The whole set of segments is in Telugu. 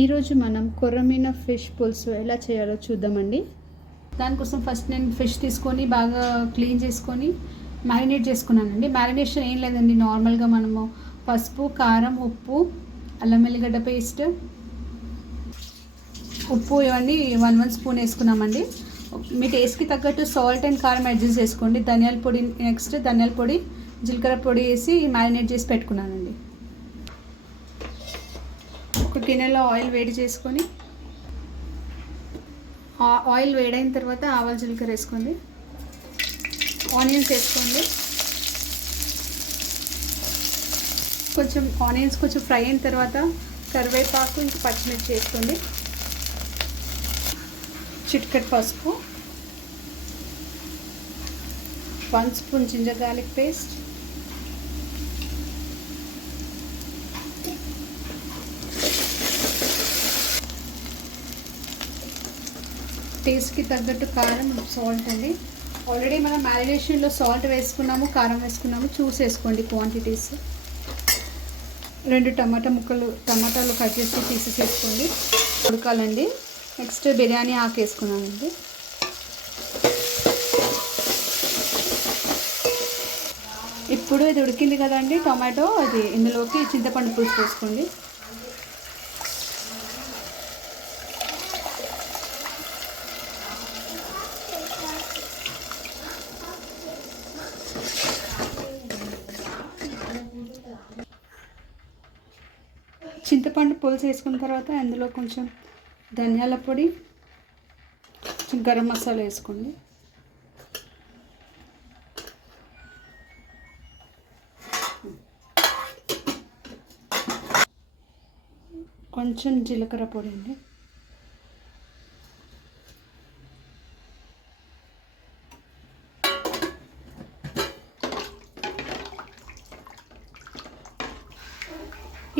ఈరోజు మనం కొర్రమీన ఫిష్ పులుసు ఎలా చేయాలో చూద్దామండి. దానికోసం ఫస్ట్ నేను ఫిష్ తీసుకొని బాగా క్లీన్ చేసుకొని మ్యారినేట్ చేసుకున్నానండి. మ్యారినేషన్ ఏం లేదండి, నార్మల్గా మనము పసుపు, కారం, ఉప్పు, అల్లం వెల్లిగడ్డ పేస్ట్, ఉప్పు ఇవన్నీ 1 స్పూన్ వేసుకున్నామండి. మీ టేస్ట్కి తగ్గట్టు సాల్ట్ అండ్ కారం అడ్జస్ట్ చేసుకోండి. ధనియాల పొడి, నెక్స్ట్ ధనియాల పొడి, జీలకర్ర పొడి వేసి మ్యారినేట్ చేసి పెట్టుకున్నానండి. ఒక గిన్నెలో ఆయిల్ వేడి చేసుకొని, ఆయిల్ వేడైన తర్వాత ఆవాలు, జీలకర్ర వేసుకోండి. ఆనియన్స్ వేసుకోండి. ఆనియన్స్ కొంచెం ఫ్రై అయిన తర్వాత కరివేపాకు, ఇంకా పచ్చిమిర్చి వేసుకోండి. చిటికెడు పసుపు, 1 స్పూన్ జింజర్ గార్లిక్ పేస్ట్, టేస్ట్కి తగ్గట్టు కారం, సాల్ట్ అండి. ఆల్రెడీ మనం మ్యారినేషన్లో సాల్ట్ వేసుకున్నాము, కారం వేసుకున్నాము, చూసి వేసుకోండి క్వాంటిటీస్. 2 టమాటాలు కట్ చేసి తీసేసుకోండి, ఉడకాలండి. నెక్స్ట్ బిర్యానీ ఆకు వేసుకున్నానండి. ఇప్పుడు ఇది ఉడికింది కదండి టొమాటో, అది ఇందులోకి చింతపండు పులుసు వేసుకోండి. చింతపండు పులుసు వేసుకున్న తర్వాత అందులో కొంచెం ధనియాల పొడి, కొంచెం గరం మసాలా వేసుకోండి. కొంచెం జీలకర్ర పొడి అండి.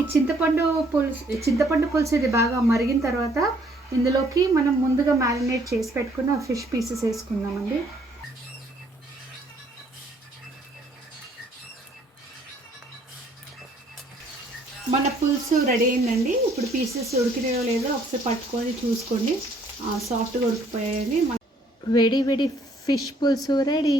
ఈ చింతపండు పులుసు ఇది బాగా మరిగిన తర్వాత ఇందులోకి మనం ముందుగా మ్యారినేట్ చేసి పెట్టుకున్న ఫిష్ పీసెస్ వేసుకుందామండి. మన పులుసు రెడీ అయిందండి. ఇప్పుడు పీసెస్ ఉడికినాయో లేదో ఒకసారి పట్టుకొని చూసుకోండి. సాఫ్ట్గా ఉడికిపోయాయని. వేడి వేడి ఫిష్ పులుసు రెడీ.